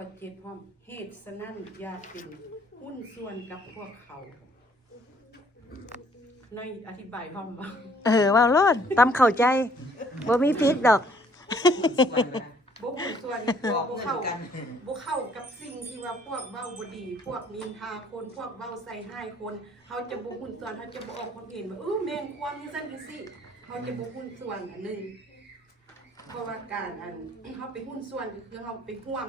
อเจ็ดพร้อมเหตุสนั่นอย่าเป็นหุ้นส่วนกับพวกเขาน้อยอธิบายพร้อมบ่ว่าโลดตามเข้าใจบ่มีผิดดอกบ่หุ้นส่วนบ่เข้ากับสิ่งที่ว่าพวกเว้าบ่ดีพวกนินทาคนพวกเว้าใส่ร้ายคนเฮาจะบ่หุ้นส่วนเฮาจะบ่ออกความเห็นว่าแม่นความจังซั่นจังซี่เฮาจะบ่หุ้นส่วนอันนึงเพราะว่าการเฮาไปหุ้นส่วนก็คือเฮาไปร่วม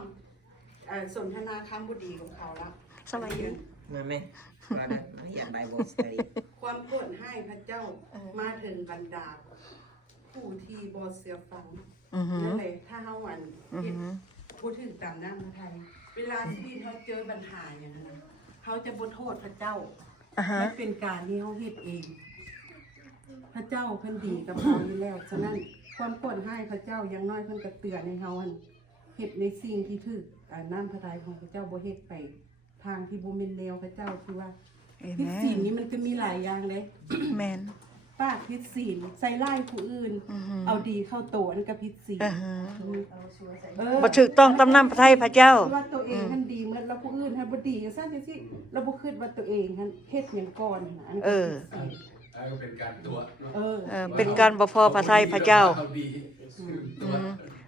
สนทนาธรรมบ่ดีของเขาแล้วสมัยนี้มันไม่ว่านั้นอยากได้บ่สตรีความโกรธให้พระเจ้ามาถึงบรรดาผู้ที่บ่เชื่อฟังนั่นแหละถ้าเฮาพูดถึงตามน้ำไทยเวลาที่เขาเจอปัญหาอย่างนั้นเขาจะบ่โทษพระเจ้ามันเป็นการที่เขาเฮ็ดเองพระเจ้าเพิ่นดีกับเราอยู่แล้วฉะนั้นความโกรธให้พระเจ้าอย่างน้อยเพิ่นก็เตือนให้เฮาเฮ็ดในสิ่งที่ถูกน้ำพระทัยของพระเจ้าบ่เฮ็ดไปทางที่บ่แม่นแนวพระเจ้าคือว่าผิดศีลนี้มันก็มีหลายอย่างเลยแม่นป้าผิดศีลใส่ร้ายผู้อื่นเอาดีเข้าโตอันก็ผิดศีลบ่ถูกต้องตามน้ำพระทัยพระเจ้าว่าตัวเองมันดีเหมือนแล้วผู้อื่นให้บ่ดีจังซั่นจังซี่เราบ่คิดว่าตัวเองหั่นเฮ็ดหยังก่อนอันนี้เป็นการตัวเป็นการบ่พอพระทัยพระเจ้า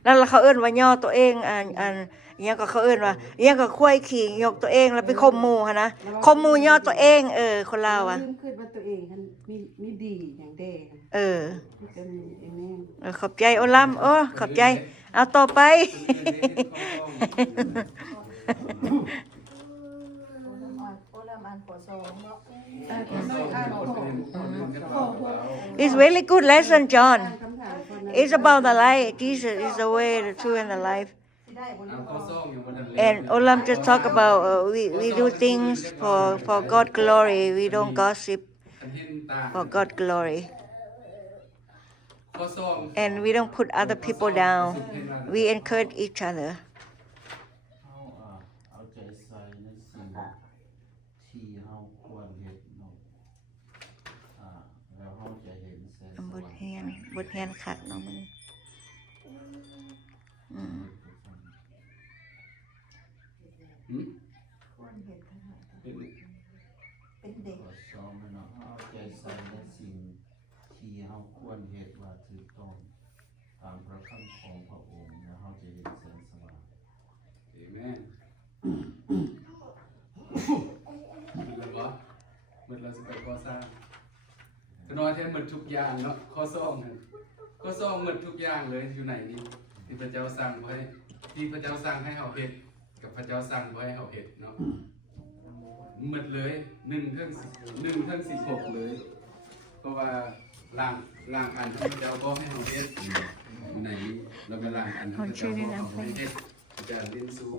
นั่นล่ะเขาเอิ้นว่าย่อตัวเองอันอิหยังก็เขาเอิ้นว่าอิหยังก็ควายขิงยกตัวเองแล้วไปข่มหมู่หั่นนะข่มหมู่ย่อตัวเองคนลาวอ่ะคิดว่าตัวเองหั่นมีดีอย่างแดขอบใจโอลัมขอบใจเอาต่อไปIt's really good lesson, John. It's about the life. Jesus is the way, the truth, and the life. And Olam just talk about we do things for God's glory. We don't gossip for God's glory. And we don't put other people down. We encourage each other. Bột hen khát nó mìnhเป็นเด็กสองเนาะเอาใจใส่ในสิ่งที่เฮาควรเฮ็ดว่าถูกต้องตามพระคำของพระองค์แล้วเฮาจะเห็นแสงสว่างเอเมนมันเราสิไปก่อสร้างก็น้อยแท้หมดทุกอย่างเนาะข้อซ่อมหมดทุกอย่างเลยอยู่ไหนนี่ที่พระเจ้าสั่งไว้ที่พระเจ้าสั่งให้เฮาเฮ็ดกับพระเจ้าสั่งไว้ให้เฮาเฮ็ดเนาะหมดเลย1/16เลยเพราะว่าล่างอันที่พระเจ้าบอกให้เฮาเฮ็ดอยู่ไหนแล้วก็ล่างอันที่พระเจ้าบอกให้เฮ็ดจะเรียนรู้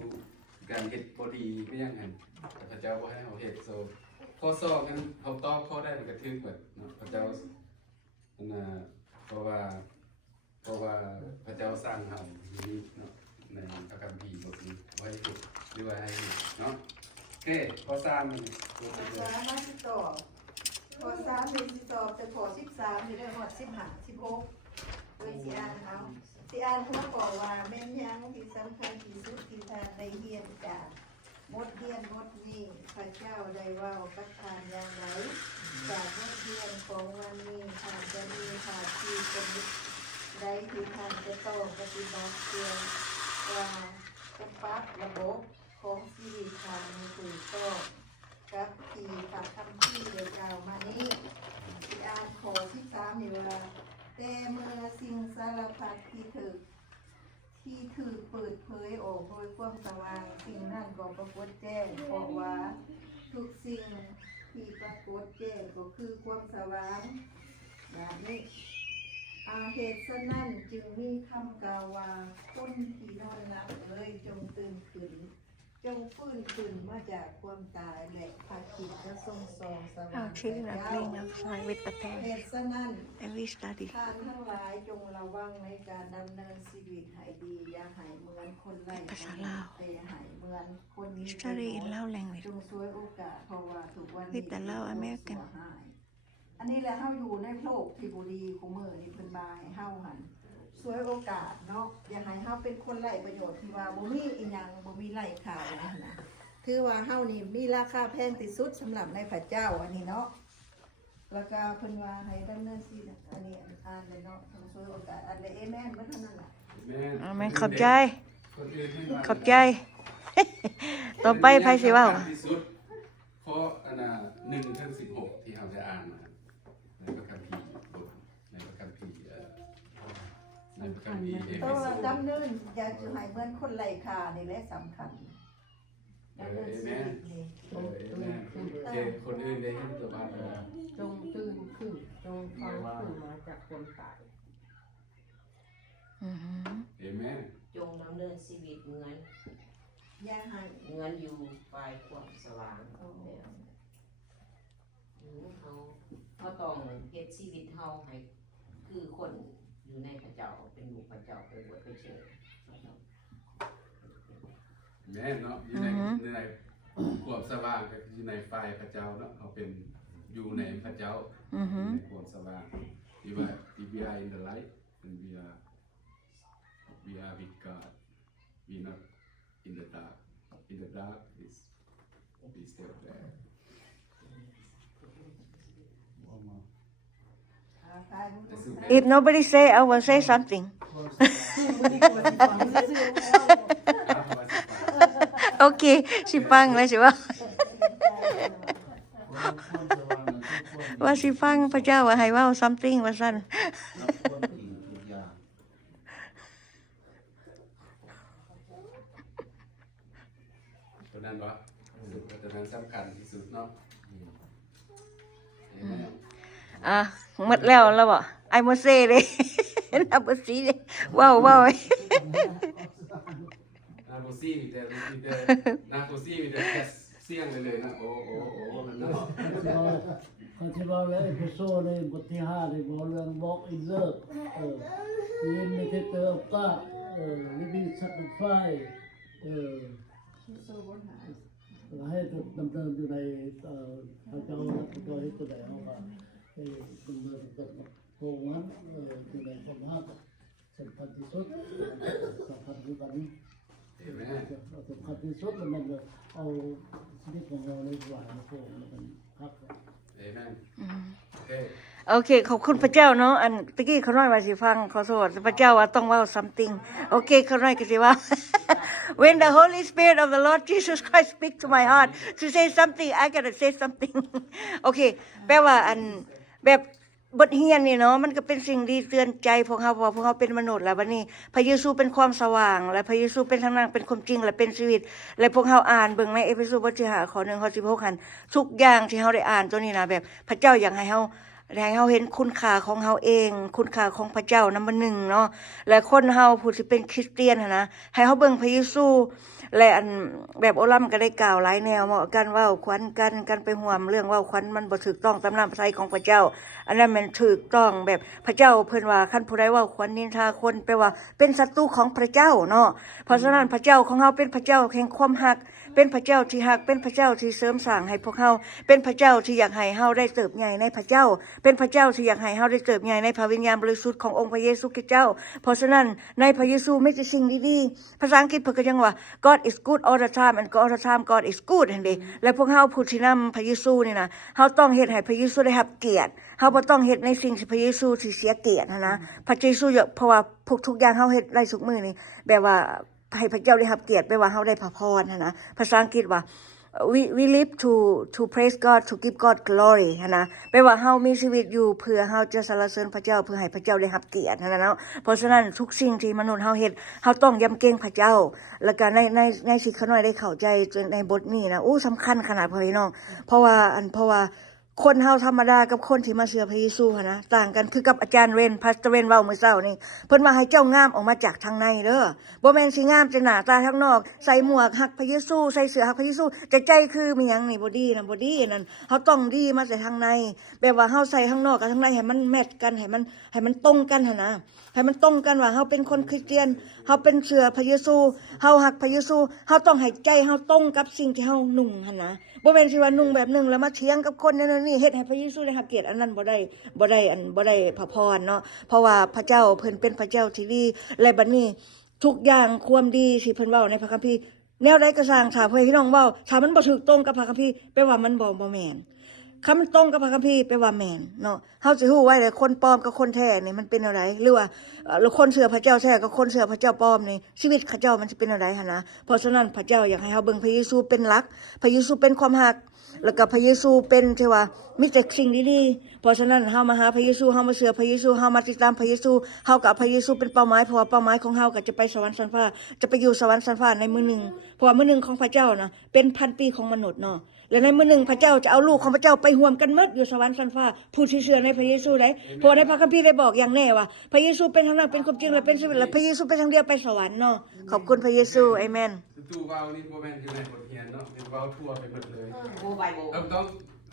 การเฮ็ดบ่ดีไม่อย่างนั้นพระเจ้าบอกให้เฮาเฮ็ดข้อสอบนั้นเขาตอบข้อได้มันก็ถึกเบิดเนาะพระเจ้าเพราะว่าพระเจ้าสร้างเฮานี้เนาะในพระคัมภีร์บทนี้ไว้ฝึกหรือว่าให้เนาะโอเคข้อ3นี่ข้อ3มาสิตอบข้อ3เป็นสิตอบแต่ข้อ13อยู่ได้ฮอด15 16โดยสิอ่านเอาสิอ่านเขาบอกว่าแม่นยังที่สำคัญที่สุดที่ท่านได้เรียนจากบทเรียนบทนี้พระเจ้าได้ว่ากับทานอย่างไรจากบทเรียนของวันนี้ท่านจะมีท่าทีเป็นใดที่ท่านจะต้องปฏิบัติเพื่อว่าจะปรับระบบของชีวิตท่านให้ถูกต้องกับที่พระคัมภีร์ได้กล่าวมานี้ที่อ่านข้อ13นี่ว่าแต่เมื่อสิ่งสารพัดที่ถูกเปิดเผยออกโดยความสว่างสิ่งนั้นก็ปรากฏแจ้งเพราะว่าทุกสิ่งที่ปรากฏแจ้งก็คือความสว่างอย่างนี้เหตุฉะนั้นจึงมีคำกล่าวว่าคนที่นอนหลับเลยจงตื่นขึ้นจงฟื้นขึ้นมาจากความตายและพระคริสต์จะทรงส่องสว่างแก่เจ้าเหตุฉะนั้นท่านทั้งหลายจงระวังในการดำเนินชีวิตให้ดีอย่าให้เหมือนคนไร้แต่ให้เหมือนคนมีจงช่วยโอกาสเพราะว่าทุกวันนี้อันนี้แหละเฮาอยู่ในโลกที่บ่ดีของมื้อนี้เพิ่นบาให้เฮาหั่น สวยโอกาสเนาะอยากให้เฮาเป็นคนไร้ประโยชน์ที่ว่าบ่มีอีหยังบ่มีไร้ค่านะนะถือว่าเฮานี่มีราคาแพงที่สุดสำหรับในพระเจ้าอันนี้เนาะแล้วก็เพิ่นว่าให้ดำเนินชีวิตอันนี้อ่านเลยเนาะสวยโอกาสอันเลยเอเมนบ่เท่านั้นล่ะ อาเมนขอบใจ คนอื่นให้มา ขอบใจ ต่อไปไผสิเว้า ที่สุดเพราะอันน่ะ1-16ที่เราจะอ่านมาในพระคัมภีร์บทในพระคัมภีร์ในพระคัมภีร์เอ เพ เฟ ราะว่า ซัส ดำเนินอยากจะให้เหมือนคนไร้ค่านี่แหละสำคัญดำเนินชีวิตนี่ โอเคคนอื่นได้เห็นตัวบ้านแล้ว จงตื่นขึ้นจงฟังขึ้นมาจากคนตาย อือหือ เอเมน จงดำเนินชีวิตเหมือน อย่าให้ อยู่ฝ่ายความสว่างเขาต้องเฮ็ดชีวิตเฮาให้คือคนอยู่ในพระเจ้าเป็นลูกพระเจ้าไปบวชไปเชิญ แม่เนาะอยู่ในความสว่างก็คือในไฟพระเจ้าเนาะเขาเป็นอยู่ในพระเจ้า อือหือ ในความสว่างที่ว่า if we are in the light and we are with God we not in the dark is we still there ทายรู้ แต่ ตัว สุด If nobody say I will say something โอเคสิฟังเลยสิว่า ว่าสิฟังพระเจ้าว่าให้เว้า something ว่าซั่น นับคนอิงทุกอย่าง ตัวนั้นวะตัวนั้นสำคัญที่สุดเนาะเอเมน อ่ะหมดแล้วแล้วบ่ไอ้บ่เซ่เลย นับบ่สิเลยว้าว นาโคซี่มีแต่นาโคซี่มีแต่แค่เสียงเลยนะโอ้มันเนาะ เขาที่ว่าแล้วเอพิโซดในบทที่5ในบอกเรื่อง walk in love limitator of God living sacrifice ให้ดำเนินอยู่ในพระเจ้าพระเจ้าให้ตัวใดเอามาให้ดำเนินกับโครงนั้นอยู่ในความรักสำคัญที่สุดสำคัญคือกัน เอเมน สำคัญที่สุดมันก็เอาชีวิตของเราในหวานโครงมันครับ เอเมนโอเค โอเคขอบคุณพระเจ้าเนาะอันตะกี้เขาน้อยว่าสิฟังขอโทษพระเจ้าว่าต้องเว้า something โอเคเขาน้อยก็สิว่า When the Holy Spirit of the Lord Jesus Christ speak to my heart to say something I gotta say something โอเคแปลว่าอันแบบบทเรียนนี่เนาะมันก็เป็นสิ่งดีเตือนใจพวกเราเพราะว่าพวกเราเป็นมนุษย์แล้วบัดนี้พระเยซูเป็นความสว่างและพระเยซูเป็นทางนั้นเป็นความจริงและเป็นชีวิตและพวกเราอ่านเบิ่งในเอเฟซัสบทที่5ข้อ1ข้อ16หั่นทุกอย่างที่เราได้อ่านตัวนี้นะแบบพระเจ้าอยากให้เราเห็นคุณค่าของเราเองคุณค่าของพระเจ้านำหนึ่งเนาะและคนเราผู้ที่เป็นคริสเตียนนะให้เราเบิ่งพระเยซูและอันแบบโอลัมก็ได้กล่าวหลายแนวเหมาะกันเว้าขวัญกันไปห่วมเรื่องเว้าขวัญมันบ่ถูกต้องตามน้ำพระทัยของพระเจ้าอันนั้นมันถูกต้องแบบพระเจ้าเพิ่นว่าคันผู้ใดเว้าขวัญนินทาคนแปลว่าเป็นศัตรูของพระเจ้าเนาะเพราะฉะนั้นพระเจ้าของเราเป็นพระเจ้าแห่งความฮักเป็นพระเจ้าที่ฮักเป็นพระเจ้าที่เสริมสร้างให้พวกเราเป็นพระเจ้าที่อยากให้เราได้เติบใหญ่ในพระเจ้าเป็นพระเจ้าที่อยากให้เราได้เติบใหญ่ในพระวิญญาณบริสุทธิ์ขององค์พระเยซูคริสต์เจ้าเพราะฉะนั้นในพระเยซูมีแต่สิ่งดีๆภาษาอังกฤษเพิ่นก็ยังว่า God is good all the time and all the time God is good หั่นเด้และพวกเราผู้ที่นำพระเยซูนี่นะเราต้องเฮ็ดให้พระเยซูได้รับเกียรติเราบ่ต้องเฮ็ดในสิ่งที่พระเยซูที่เสียเกียรตินะพระเยซูเพราะว่าทุกอย่างเราเฮ็ดได้ทุกมื้อนี่แบบว่าให้พระเจ้าได้รับเกียรติแปลว่าเราได้พระพรนะภาษาอังกฤษว่า we live to praise God to give God glory นะแปลว่าเรามีชีวิตอยู่เพื่อเราจะสรรเสริญพระเจ้าเพื่อให้พระเจ้าได้รับเกียรตินะเนาะเพราะฉะนั้นทุกสิ่งที่มนุษย์เราเฮ็ดเราต้องยำเกรงพระเจ้าแล้วก็ในสิขน้อยได้เข้าใจในบทนี้นะสำคัญขนาดพ่อพี่น้องเพราะว่าคนเฮาธรรมดากับคนที่มาเชื่อพระเยซูนะต่างกันคือกับอาจารย์เวนพาสเตอร์เวนเว้ามื้อเช้านี่เพิ่นว่าให้เจ้างามออกมาจากทางในเด้อบ่แม่นสิงามจากหน้าตาข้างนอกใส่หมวกฮักพระเยซูใส่เสื้อฮักพระเยซูใจคือมีหยังนี่บ่ดีนะบ่ดีนั่นเฮาต้องดีมาจากทางในแบบว่าเฮาใส่ข้างนอกกับข้างในให้มันแมทกันให้มันตรงกันหั่นนะให้มันตรงกันว่าเฮาเป็นคนคริสเตียนเฮาเป็นเชื่อพระเยซูเฮาฮักพระเยซูเฮาต้องให้ใจเฮาตรงกับสิ่งที่เฮานุ่งหั่นนะบ่แม่นสิว่านุ่งแบบนึงแล้วมาเถียงกับคน นี้เฮ็ดให้พระเยซูได้รับเกียรติอันนั้นบ่ได้พระพรเนาะเพราะว่าพระเจ้าเพิ่นเป็นพระเจ้าที่ดีและบัดนี้ทุกอย่างความดีที่เพิ่นเว้าในพระคัมภีร์แนวใดก็สร้างถ้าพี่น้องเว้าถ้ามันบ่ถูกตรงกับพระคัมภีร์แปลว่ามันบ่แม่นคำมันตรงกับพระคัมภีร์แปลว่าแม่นเนาะเฮาสิฮู้ไว้เลยคนปลอมกับคนแท้นี่มันเป็นอะไรหรือว่าคนเชื่อพระเจ้าแท้กับคนเชื่อพระเจ้าปลอมนี่ชีวิตเขาเจ้ามันสิเป็นอะไรหั่นนะเพราะฉะนั้นพระเจ้าอยากให้เฮาเบิ่งพระเยซูเป็นหลักพระเยซูเป็นความรักแล้วก็พระเยซูเป็นที่ว่ามีแต่สิ่งดีๆเพราะฉะนั้นเฮามาหาพระเยซูเฮามาเชื่อพระเยซูเฮามาติดตามพระเยซูเฮากับพระเยซูเป็นเป้าหมายเพราะว่าเป้าหมายของเฮาก็จะไปสวรรค์ชั้นฟ้าจะไปอยู่สวรรค์ชั้นฟ้าในมื้อหนึงเพราะว่ามื้อหนึงของพระเจ้านะเป็นพันปีของมนุษย์เนาะและในมื้อหนึงพระเจ้าจะเอาลูกของพระเจ้าไปร่วมกันหมดอยู่สวรรค์ชั้นฟ้าผู้ที่เชื่อในพระเยซูได้เพราะในพระคัมภีร์ได้บอกอย่างแน่ว่าพระเยซูเป็นทางนั้นเป็นความจริงและเป็นชีวิตและพระเยซูเป็นทางเดียวไปสวรรค์เนาะขอบคุณพระเยซูอาเมน ตู้เว้านี่บ่แม่นอยู่ในบทเรียนเนาะเป็นเว้าทั่วไปหมดเลย โบไบโบ เราต้อง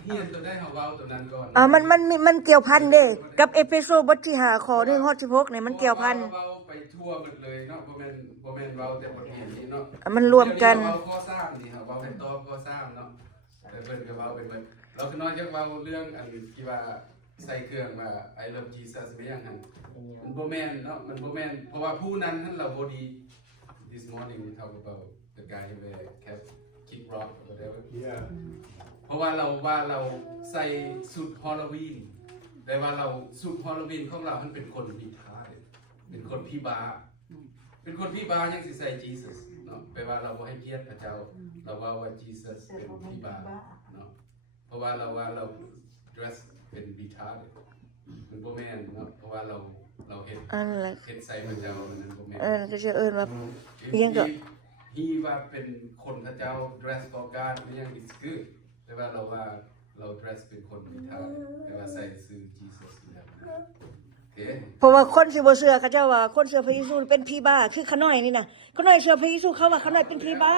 เรียนตัวได้เฮาเว้าตัวนั้นก่อน มันเกี่ยวพันเด้กับเอเฟโซบทที่5ข้อ1ข้อ16นี่มันเกี่ยวพัน เว้าไปทั่วหมดเลยเนาะบ่แม่นเว้าแต่บทเรียนนี้เนาะ มันรวมกัน เว้าข้อ3นี่เฮาเว้าให้ตอบข้อ3เนาะแต่เพิ่นก็เว้าเป็นเบิดเราคือน้อยจะเว้าเรื่องอันที่ว่าใส่เครื่องว่า I love Jesus ไปอย่างนั้นมันบ่แม่นเนาะมันบ่แม่นเพราะว่าผู้นั้นท่านเราบ่ดี This morning we talk about the guy who kept kick rock or whatever เพราะว่าเราใส่สุดฮอลโลวีนแต่ว่าเราสุดฮอลโลวีนของเรามันเป็นคนมีท้ายเป็นคนพี่บาเป็นคนพี่บายังสิใส่ Jesus เนาะแปลว่าเราบ่ให้เกียรติพระเจ้าเราว่า Jesus เป็นพี่บาเนาะเพราะว่าเรา dress เป็นบิทามันบ่แม่นเนาะเพราะว่าเราเฮ็ดใส่พระเจ้ามันบ่แม่น ก็จะเอิ้นว่ายังก็ ฮีว่าเป็นคนพระเจ้า dress for God มันยัง is good แต่ว่าเรา dress เป็นคนบิทาแต่ว่าใส่ชื่อ Jesus แล้วโอเค เพราะว่าคนสิบ่เชื่อเขาเจ้าว่าคนเชื่อพระเยซูเป็นผีบ้าคือขาน้อยนี่น่ะขาน้อยเชื่อพระเยซูเขาว่าขาน้อยเป็นผีบ้า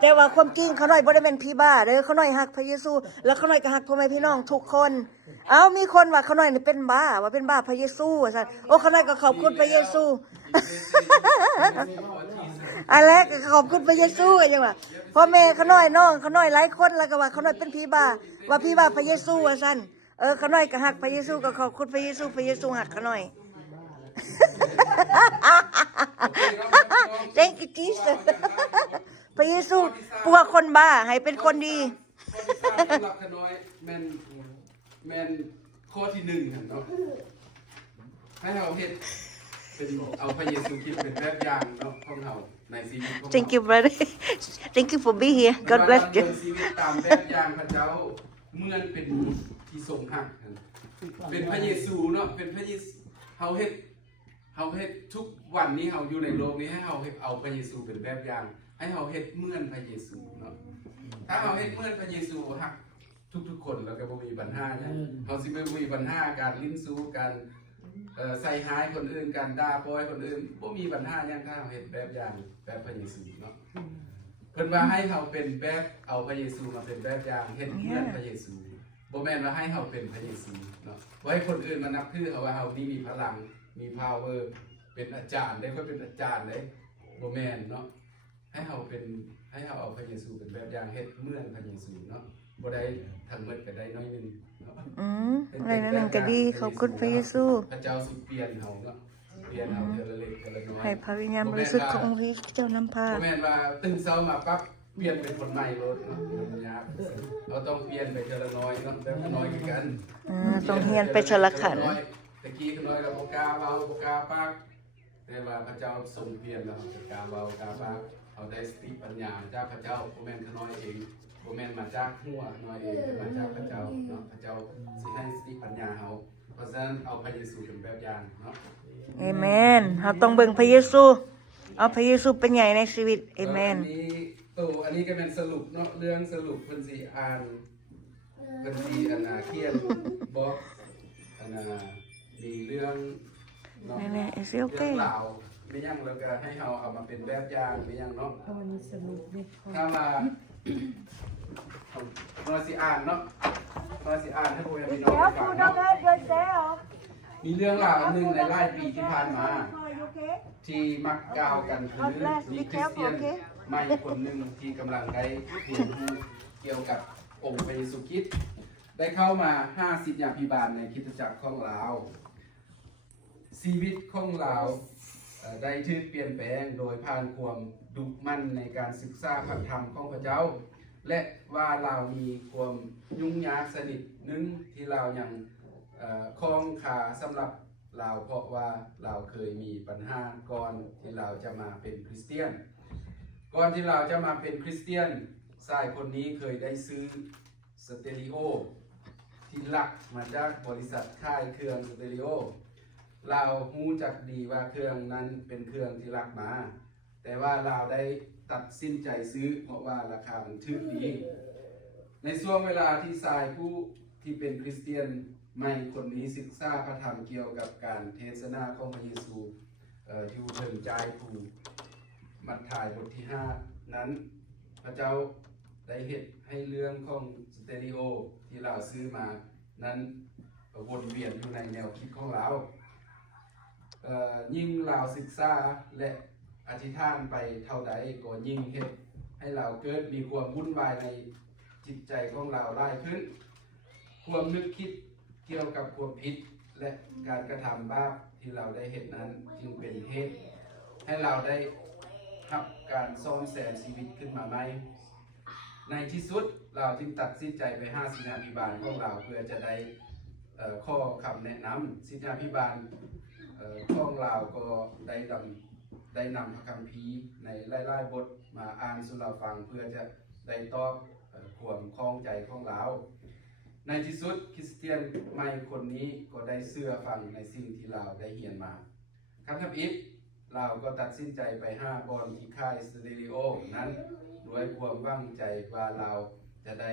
แต่ว่าความจริงขาน้อยบ่ได้เป็นผีบ้าเด้อขาน้อยฮักพระเยซูแล้วขาน้อยก็ฮักพ่อแม่พี่น้องทุกคนมีคนว่าขาน้อยนี่เป็นบ้าว่าเป็นบ้าพระเยซูว่าซั่นโอ้ขาน้อยก็ขอบคุณพระเยซูอะไรก็ขอบคุณพระเยซูจังว่าพ่อแม่ขาน้อยน้องขาน้อยหลายคนแล้วก็ว่าขาน้อยเป็นผีบ้าว่าผีบ้าพระเยซูว่าซั่นขาน้อยก็ฮักพระเยซูก็ขอบคุณพระเยซูพระเยซูฮักขาน้อย Thank you Jesus พระเยซูปัวคนบ้าให้เป็นคนดี ข้อที่3สำหรับขน้อยแม่นข้อที่1หั่นเนาะให้เราเฮ็ดเป็นเอาพระเยซูคริสต์เป็นแบบอย่างเนาะของเราในชีวิตของเรา Thank you brother Thank you for being here God bless you ชีวิตตามแบบอย่างพระเจ้าเหมือนเป็นที่ทรงหักเป็นพระเยซูเนาะเป็นพระเยซูเฮาเฮ็ดทุกวันนี้เฮาอยู่ในโลกนี้ให้เฮาเฮ็ดเอาพระเยซูเป็นแบบอย่างให้เฮาเฮ็ดเหมือนพระเยซูเนาะถ้าเฮาเฮ็ดเหมือนพระเยซูฮักทุกๆคนแล้วก็บ่มีปัญหาหยังเฮาสิบ่มีปัญหาการลิ้นสู้การใส่ร้ายคนอื่นการด่าปล่อยคนอื่นบ่มีปัญหาหยังถ้าเฮาเฮ็ดแบบอย่างแบบพระเยซูเนาะเพิ่นว่าให้เฮาเป็นแบบเอาพระเยซูมาเป็นแบบอย่างเฮ็ดเหมือนพระเยซูบ่แม่นว่าให้เฮาเป็นพระเยซูเนาะบ่ให้คนอื่นมานับถือเฮาว่าเฮานี่มีพลังมี power เป็นอาจารย์ได้ก็เป็นอาจารย์ได้บ่แม่นเนาะให้เฮาเอาพระเยซูเป็นแบบอย่างเฮ็ดเหมือนพระเยซูเนาะบ่ได้ทั้งหมดก็ได้น้อยนึงเนาะอะไรนั่นก็ดีขอบคุณพระเยซู พระเจ้าสิเปลี่ยนเฮาเนาะเปลี่ยนเฮาเทื่อละเล็กเทื่อละน้อย ให้พระวิญญาณบริสุทธิ์ขององค์พระเจ้านำพา บ่แม่นว่าตื่นเช้ามาปั๊บเปลี่ยนเป็นคนใหม่โลดเนาะมันยากเราต้องเปลี่ยนไปเทื่อละน้อยเนาะแบบน้อยคือกัน ต้องเรียนไปชละขัน ตะกี้คือน้อยกับโอกาเบาโอกาปากแต่ว่าพระเจ้าทรงเปลี่ยนแล้วกาเบากาปากเอาได้สติปัญญาจากพระเจ้าบ่แม่นขน้อยเองบ่แม่นมาจากหัวน้อยเองแต่มาจากพระเจ้าเนาะพระเจ้าสิให้สติปัญญาเฮาเพราะฉะนั้นเอาพระเยซูเป็นแบบอย่างเนาะเอเมนเราต้องเบิ่งพระเยซูเอาพระเยซูเป็นใหญ่ในชีวิตเอเมนอันนี้ก็เป็นสรุปเนาะเรื่องสรุปเพิ่นสิอ่านเพิ่นสิเขียนบอกมีเรื่องเนาะ นี่ๆ is it เรื่ okay ราวไม่ยังแล้วก็ให้เราเอามาเป็นแบบอย่างไม่ยังเนาะถ้ามาเราสิอ่านเนาะเราสิอ่านให้พวกพี่น้องฟังเนาะมีเรื่องราวหนึ่งในหลายปีที่ผ่านมาที่มักกล่าวกันคือมีคริสเตียนใหม่คนหนึ่งที่กำลังได้เรียนรู้เกี่ยวกับองค์พระเยซูคริสต์ ได้เข้ามา50 ญาภิบาลในคริสตจักรของลาวชีวิตของลาวได้ถูกเปลี่ยนแปลงโดยผ่านความดุมั่นในการศึกษาพระธรรมของพระเจ้า และว่าลาวมีความยุ่งยากสนิทหนึงที่ลาวยังคล้องขาสำหรับลาวเพราะว่าลาวเคยมีปัญหาก่อนที่ลาวจะมาเป็นคริสเตียน ก่อนที่ลาวจะมาเป็นคริสเตียนชายคนนี้เคยได้ซื้อสเตอริโอที่ลักมาจากบริษัทค่ายเครื่องสเตอริโอลาวรู้จักดีว่าเครื่องนั้นเป็นเครื่องที่ลักมา แต่ว่าลาวได้ตัดสินใจซื้อเพราะว่าราคามันถูกดี ในช่วงเวลาที่ชายผู้ที่เป็นคริสเตียนใหม่คนนี้ศึกษาพระธรรมเกี่ยวกับการเทศนาของพระเยซูอยู่เทิงใจผู้มัทธิวบทที่ 5 นั้นพระเจ้าได้เฮ็ดให้เรื่องของสเตอริโอที่เราซื้อมานั้นวนเวียนอยู่ในแนวคิดของเรายิ่งเราศึกษาและอธิษฐานไปเท่าใดก็ยิ่งเฮ็ดให้เราเกิดมีความวุ่นวายในจิตใจของเราหลายขึ้นความนึกคิดเกี่ยวกับความผิดและการกระทำบาปที่เราได้เห็นนั้นจึงเป็นเหตุให้เราได้รับการซ่อมแซมชีวิตขึ้นมาใหม่ในที่สุดเราจึงตัดสินใจไปหาศิษยาภิบาลของเราเพื่อจะได้ข้อคำแนะนำศิษยาภิบาลของเราก็ได้นำพระคัมภีร์ในหลายๆบทมาอ่านสู่เราฟังเพื่อจะได้ตอบความคล้องใจของเราในที่สุดคริสเตียนใหม่คนนี้ก็ได้เชื่อฟังในสิ่งที่เราได้เรียนมาครับทับอิฟเราก็ตัดสินใจไป5 บอนที่ค่ายสเตอริโอนั้นด้วยความหวังใจว่าเราจะได้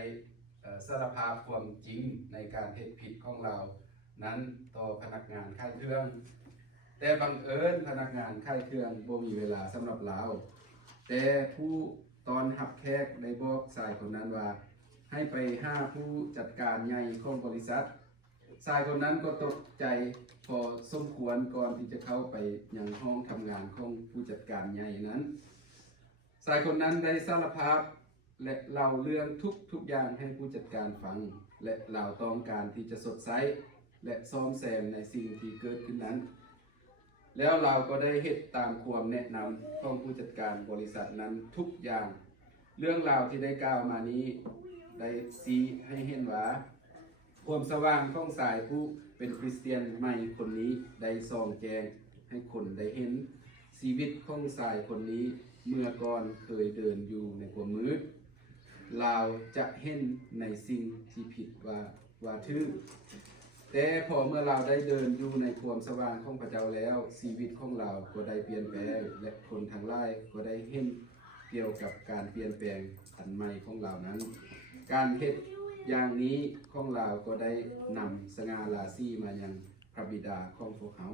สารภาพความจริงในการเฮ็ดผิดของเรานั้นต่อพนักงานค่ายเครื่อง แต่บังเอิญพนักงานค่ายเครื่องบ่มีเวลาสำหรับเราแต่ผู้ตอนหับแขกได้บอกชายคนนั้นว่าให้ไปหาผู้จัดการใหญ่ของบริษัทชายคนนั้นก็ตกใจพอสมควรก่อนที่จะเข้าไปยังห้องทำงานของผู้จัดการใหญ่นั้นชายคนนั้นได้สารภาพและเล่าเรื่องทุกอย่างให้ผู้จัดการฟังและเราต้องการที่จะสดใสและซ่อมแซมในสิ่งที่เกิดขึ้นนั้นแล้วเราก็ได้เฮ็ดตามความแนะนำของผู้จัดการบริษัทนั้นทุกอย่างเรื่องราวที่ได้กล่าวมานี้ได้ชี้ให้เห็นว่าความสว่างของสายผู้เป็นคริสเตียนใหม่คนนี้ได้ส่องแจงให้คนได้เห็นชีวิตของสายคนนี้เมื่อก่อนเคยเดินอยู่ในความมืดเราจะเห็นในสิ่งที่ผิดว่าถือแต่พอเมื่อเราได้เดินอยู่ในความสว่างของพระเจ้าแล้วชีวิตของเราก็ได้เปลี่ยนแปลงและคนทั้งหลายก็ได้เห็นเกี่ยวกับการเปลี่ยนแปลงอันใหม่ของเรานั้นการเฮ็ดอย่างนี้ของเราก็ได้นำสง่าราศีมายังพระบิดาของพวกเขา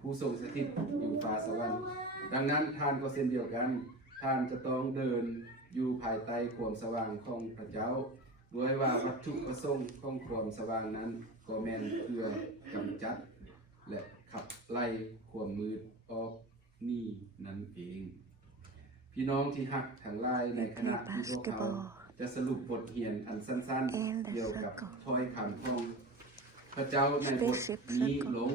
ผู้ทรงสถิตอยู่ฟ้าสวรรค์ดังนั้นท่านก็เช่นเดียวกันท่านจะต้องเดินอยู่ภายใต้ความสว่างของพระเจ้าด้วยว่าวัตถุประสงค์ของความสว่างนั้นก็แม่นเพื่อกำจัดและขับไล่ความมืดออกนี่นั่นเองพี่น้องที่หักทั้งหลายในขณะที่พวกเขาจะสรุปบทเรียนอันสั้นๆเกี่ยวกับถ้อยคำของพระเจ้าในบทนี้ลง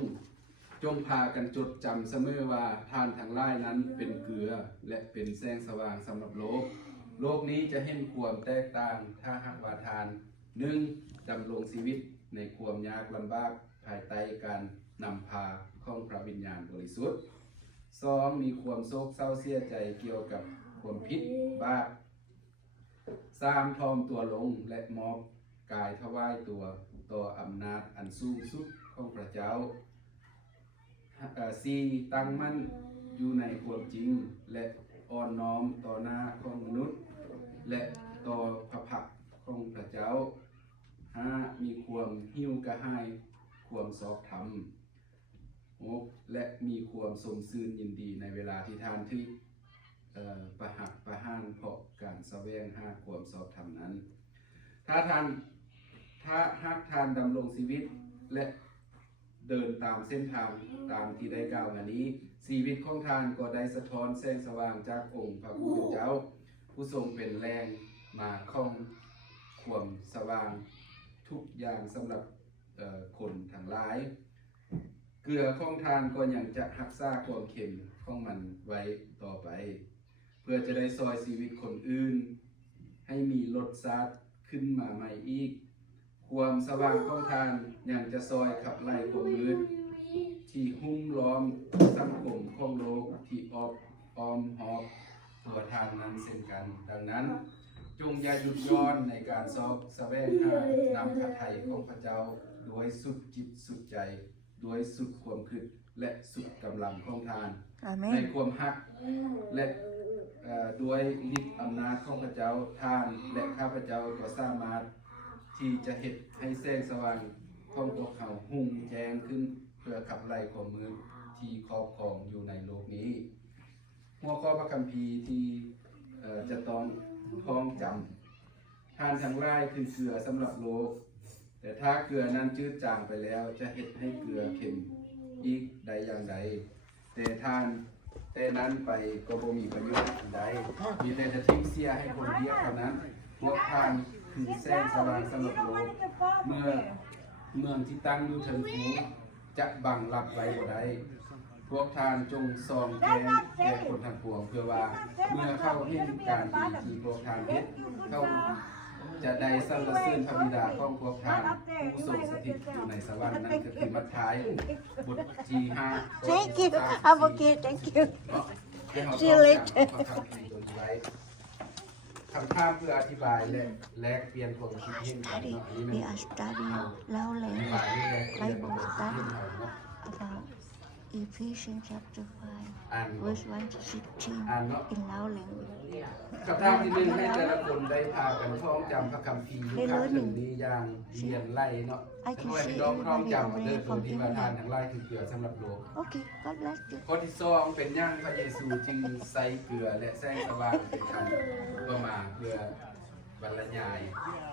จงพากันจดจำเสมอว่าท่านทั้งหลายนั้นเป็นเกลือและเป็นแสงสว่างสำหรับโลกนี้จะเห็นความแตกต่างถ้าหากว่าทาน1ดำรงชีวิตในความยากลำบากภายใต้การนำพาของพระวิญญาณบริสุทธิ์2มีความโศกเศร้าเสียใจเกี่ยวกับความผิดบาป3ทอมตัวลงและมอบกายถวายตัวต่ออำนาจอันสูงสุดของพระเจ้า4ตั้งมั่นอยู่ในความจริงและอ่อนน้อมต่อหน้าของมนุษย์และต่อพระพักตร์ของพระเจ้า5มีความหิวกระหายความชอบธรรม6และมีความสมซื่นยินดีในเวลาที่ท่านที่ประหักประหารเพราะการแสวงหาความชอบธรรมนั้นถ้าหากท่านดำรงชีวิตและเดินตามเส้นทางตามที่ได้กล่าวมานี้ชีวิตของท่านก็ได้สะท้อนแสงสว่างจากองค์พระผู้เป็นเจ้าผู้ทรงเป็นแรงมาของความสว่าง ทุกอย่างสำหรับคนทั้งหลาย เกลือของทานก็ยังจะรักษาความเค็มของมันไว้ต่อไป เพื่อจะได้ซอยชีวิตคนอื่น ให้มีรสชาติขึ้นมาใหม่อีก ความสว่างของทานยังจะซอยขับไล่ความมืดที่หุ้มล้อมสังคมของโลกที่อ้อมหอบตัวทานนั้นเช่นกัน ดังนั้นจงอย่าหยุดย้อนในการสอบแสวงหานำพระทัยของพระเจ้าด้วยสุดจิตสุดใจด้วยสุดความคิดและสุดกำลังของทาน อาเม ใน น ความฮักและด้วยฤทธิ์อำนาจของพระเจ้าทานและข้าพเจ้าก็สามารถที่จะเฮ็ดให้แสงสว่างของพวกเขาหุ่งแจ้งขึ้นเพื่อขับไล่ความมืดที่ครอบครองอยู่ในโลกนี้หัวข้อพระคัมภีร์ที่จะต้องท่องจำทานทั้งหลายคือเกลือสำหรับโลก แต่ถ้าเกลือนั้นจืดจางไปแล้วจะเฮ็ดให้เกลือเค็มอีกใดอย่างใดแต่นั้นไปก็บ่มีประโยชน์ใดมีแต่จะทิ้งเสียให้คนเดียวเท่านั้นพวกทานคือแสงสว่างสำหรับโลกเมื่อเมืองที่ตั้งอยู่เทิงภูจะบังลับไว้บ่ได้พวกทานจงส่องแจ้งแก่คนทั้งปวงเพื่อว่าเมื่อเข้าเห็นการดีที่พวกทานเฮ็ดเข้าจะได้สรรเสริญพระบิดาของพวกทานผู้ทรงสถิตอยู่ในสวรรค์นั่นก็คือมัทธิวบทที่5 Thank you. I'm okay. Thank you. See you later คำถามเพื่ออธิบายและแลกเปลี่ยนความคิดเห็นกัน Daddy, เนาะอันนี้ we are studying แล้วเลย อธิบายและแลกเปลี่ยนความคิดเห็นเอาเนาะ about Ephesians chapter อ่าน 5, verse 1 to 16 อ่านเนาะ in Lao Leng. คำถามที่หนึ่งให้แต่ละคนได้พากันท่องจำพระคัมภีร์คำหนึ่งนี้อย่างเรียนไล่เนาะให้พี่น้องท่องจำเรื่องตัวที่มาทานทั้งไล่คือเกลือสำหรับโลก Okay, God bless you. ข้อที่สองเป็นย่างพระเยซูจึงใส่เกลือและแสงสว่างเป็นคันก็มาเพื่อบรรยาย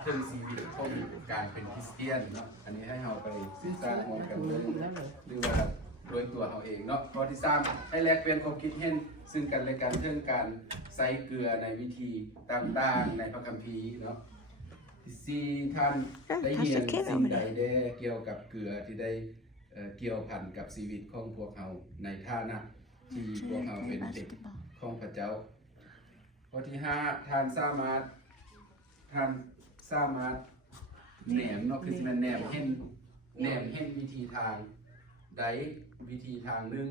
ถึงชีวิตของการเป็นคริสเตียนเนาะอันนี้ให้เราไปศึกษาร่วมกันเลยหรือว่าโดยตัวเราเองเนาะข้อที่สามให้แลกเปลี่ยนความคิดเห็นซึ่งกันและกันเรื่องการใส่เกลือในวิธีต่างๆในพระคัมภีร์เนาะที่สี่ท่านได้เรียนสิ่งใดได้เกี่ยวกับเกลือที่ได้เกี่ยวพันกับชีวิตของพวกเราในฐานะที่พวกเราเป็นเด็กของพระเจ้าข้อที่ห้าท่านสามารถแหนมเนาะคือสิแม่นแหนมเห็นวิธีทางใดวิธีทางหนึ่ง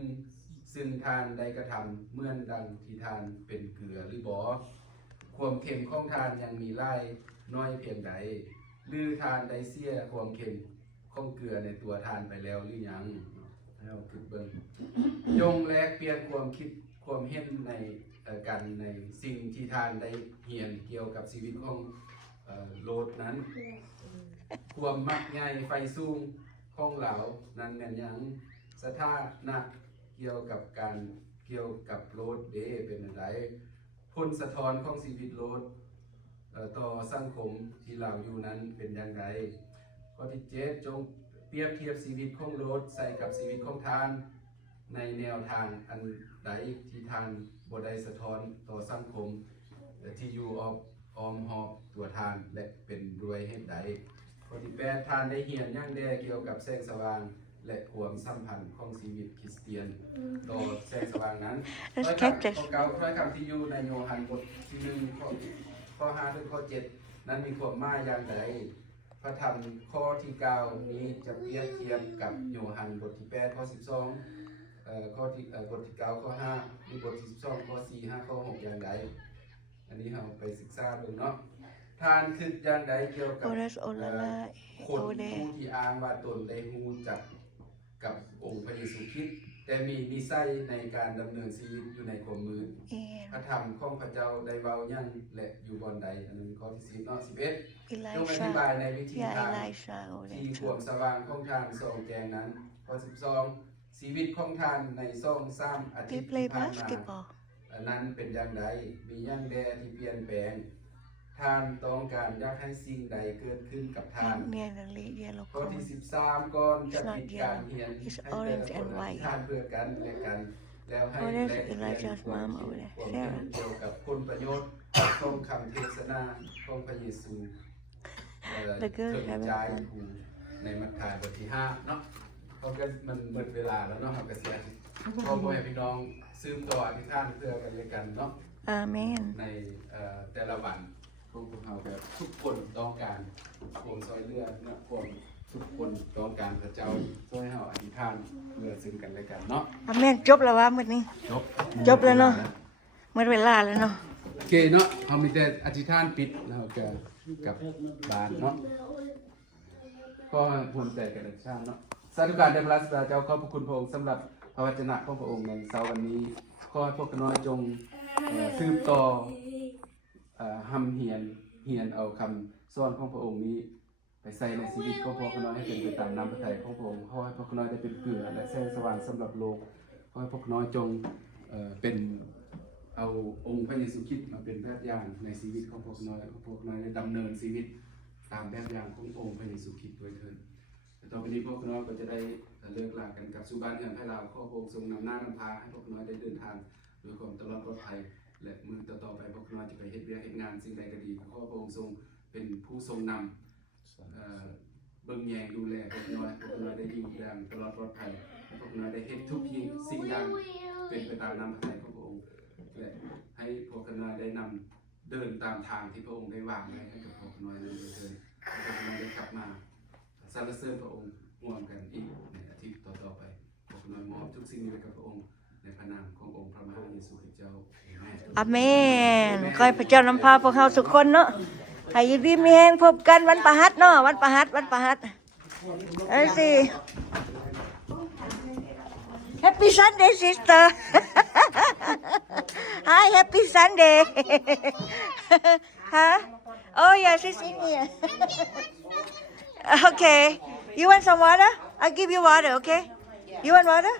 ซึ่งทานได้กระทำเหมื่อนดังที่ทานเป็นเกลือหรือบ่ความเค็มของทานยังมีไล่น้อยเพียงใดหรือทานได้เสียความเค็มของเกลือในตัวทานไปแล้วหรือยังให้เราคิดเบิ่งจงแลกเปลี่ยนความคิดความเห็นในกันในสิ่งที่ทานได้เรียนเกี่ยวกับชีวิตของโลดนั้นความมักง่ายไฟสูงของเหลานั้นแม่นหยังสถานะเกี่ยวกับโลดเด้เป็นอะไรผลสะท้อนของชีวิตโลดต่อสังคมที่เราอยู่นั้นเป็นอย่างไรข้อที่7จงเปรียบเทียบชีวิตของโลดใส่กับชีวิตของทานในแนวทางอันใดที่ทานบ่ได้สะท้อนต่อสังคมที่อยู่อ้อมหอบตัวทานและเป็นด้วยเหตุใดข้อที่8ทานได้เรียนอย่างใดเกี่ยวกับแสงสว่างและความสัมพันธ์ของชีวิตคริสเตียนต่อแสงสว่างนั้นข้อเก่าถ้อยคำที่อยู่ในโยฮันบทที่1ข้อ5ถึงข้อ7นั้นมีความหมายอย่างไรพระธรรมข้อที่9นี้จะเปรียบเทียบกับโยฮันบทที่8ข้อ12ข้อที่บทที่9ข้อ5มีบทที่12ข้อ4 5ข้อ6อย่างไรอันนี้เราไปศึกษาดูเนาะทานคืออย่างใดเกี่ยวกับคนผู้ที่อ้างว่าตนได้รู้จักกับองค์พระเยซูคริสต์แต่มีนิสัยในการดำเนินชีวิตอยู่ในความมืดพระธรรมของพระเจ้าได้เว้ายังและอยู่บอนใดอันนั้นข้อที่10เนาะ11จงอธิบายในวิธีทางที่ความสว่างของทานส่องแจงนั้นข้อ12ชีวิตของทานใน2-3อาทิตย์ที่ผ่านมานั้นเป็นอย่างไรมีอย่างใดที่เปลี่ยนแปลงทานต้องการอยากให้สิ่งใดเกิดขึ้นกับทานข้อที่13ก่อนจะปิดการเรียนให้แต่ละคนทานเพื่อกันและกันแล้วให้แลกเปลี่ยนความคิดความเห็นเกี่ยวกับผลประโยชน์ของคำเทศนาของพระเยซู The girl เทิง have ใจ it. ถูในมัทธิวบทที่5เนาะเพราะก็มันหมดเวลาแล้วเนาะเราก็เสียพ่อแม่พี่น้องซื้อต่ออธิษฐานเพื่อกันและกันเนาะ Amen. ในแต่ละวันพวกเราแบบทุกคนต้องการความซอยเลือดนะความทุกคนต้องการพระเจ้าช่วยให้เราอธิษฐานเพื่อซึ่งกันและกันเนาะ Amen. จบแล้ววะมื้อนี้ จบแล้วเนาะ หมดเวลาแล้วเนาะ โอเคเนาะเรามีแต่อธิษฐานปิดแล้วก็กลับบ้านเนาะก็ภูมิใจกันในชาติเนาะสาธุการแด่พระราชาเจ้าขอบพระคุณพระองค์สำหรับพระวจนะของพระองค์ในเช้าวันนี้ขอให้พวกน้อยจงสืบต่อหำเหียนเอาคำสอนของพระองค์นี้ไปใส่ในชีวิตของพวกน้อยให้เป็นไปตามน้ำพระทัยของพระองค์ขอให้พวกน้อยได้เป็นเกลือและแสงสว่างสำหรับโลกขอให้พวกน้อยจงเป็นเอาองค์พระเยซูคริสต์มาเป็นแบบอย่างในชีวิตของพวกน้อยได้ดำเนินชีวิตตามแบบอย่างขององค์พระเยซูคริสต์ด้วยเถิดแต่ต่อไปนี้พวกน้อยก็จะได้เลิกลากันกับสู่บ้านเรือนให้เราขอพระองค์ทรงนำหน้านำพาให้พวกน้อยได้เดินทางด้วยความตลอดปลอดภัยและมือต่อไปพวกน้อยจะไปเฮ็ดเวียกเฮ็ดงานสิ่งใดก็ดีขอพระองค์ทรงเป็นผู้ทรงนำเบิ่งแยงดูแลพวกน้อยได้อยู่อย่างตลอดปลอดภัยพวกน้อยได้เฮ็ดทุกสิ่งอย่างเป็นไปตามน้ำพระทัยของพระองค์และให้พวกน้อยได้นำเดินตามทางที่พระองค์ได้วางไว้ให้กับพวกน้อยนั้นโดยเถิดพวกน้อยได้กลับมาสรรเสริญพระองค์ร่วมกันอีกในอาทิตย์ต่อไปพวกน้อยมอบทุกสิ่งนี้ไว้กับพระองค์ในพระนามขององค์พระมหาเยซูคริสต์เจ้าอาเมน Amen. ขอให้พระเจ้านำพาพวกเราทุกคนเนาะ ให้อยู่ดีมีแรงพบกันวันประหัสเนาะ วันประหัสเอ้ยสิ Happy Sunday sister Hi Happy Sunday Huh Oh yes it's in here Okay You want some water I'll give you water okay You want water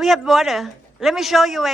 We have water Let me show you